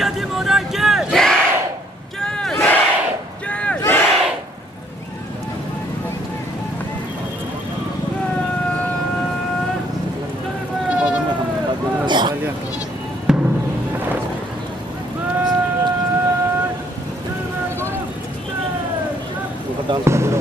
मुख्यमंत्री महोदय के डांस कर रहे हो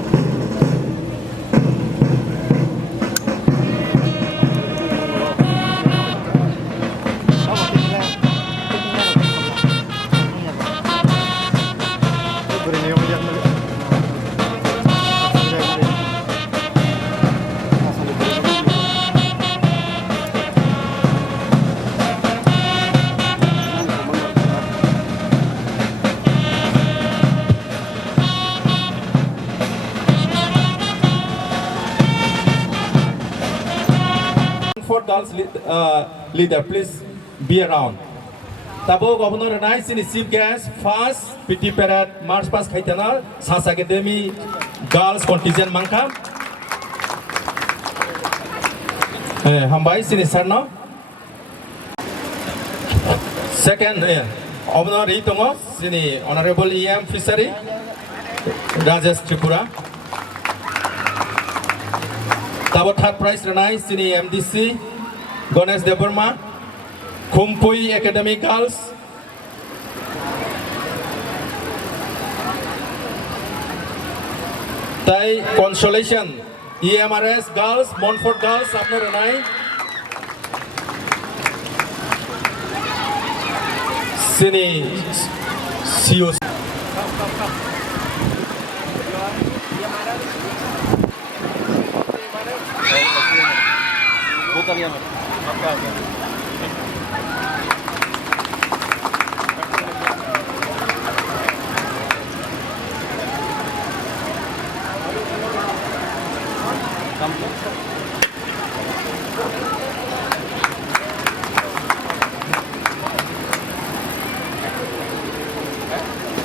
for girls leader, please be around. Tabo governor nice in chief guest first PT parade march past Kaitanal SAS Academy girls contingent mangka. Hambai sini sarno. Second governor Itongo sini honorable EM Fishery Rajesh Tripura. Tabo third prize ranai sini MDC Ganesh Devarma Kubui Academy Girls. Tai consolation EMRS Girls Montfort Girls apne ranai sini CEO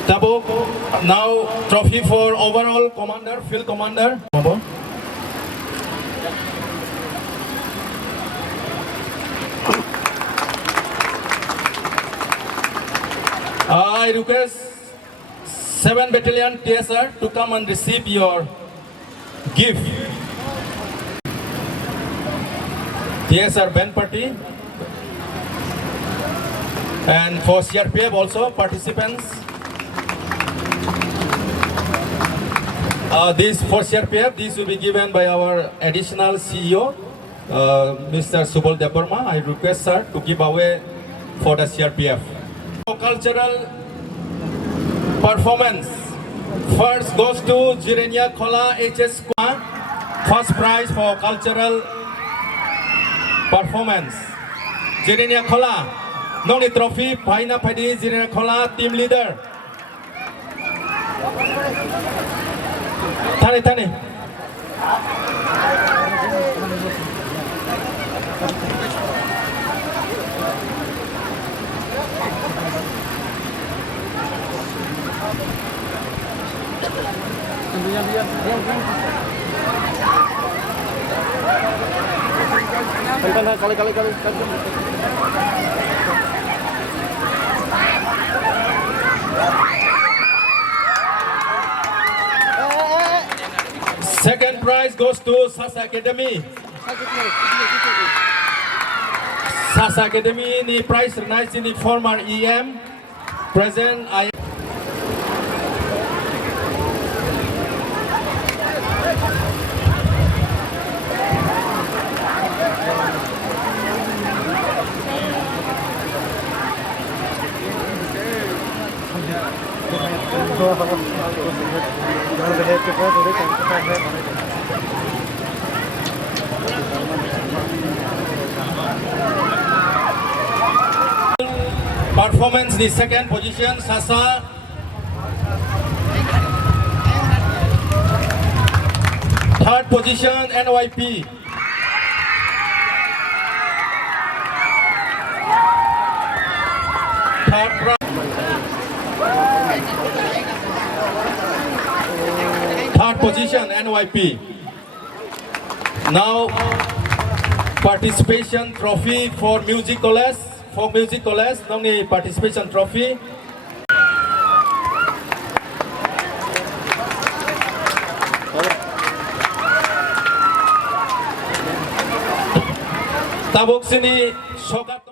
Tabo now trophy for overall commander, field commander. I request 7 Battalion TSR to come and receive your gift. TSR band party and for CRPF also participants. This for CRPF, this will be given by our additional CEO, Mr. Suhel Deparma. I request sir to give away for the CRPF. Cultural performance. First goes to Jirenia Khola HS Kuma. First prize for cultural performance. Jirenia Khola. Noni trophy. Paina Padi Jirenia Khola team leader. Tani. Kali. Second prize goes to SAS Academy. SAS Academy ni prize nice in the former EM. Present I. Performance the second position Sasa. Third position NYP. Third position NYP. Now participation trophy for music college Folk Music College nongni participation trophy tabok sini Sokate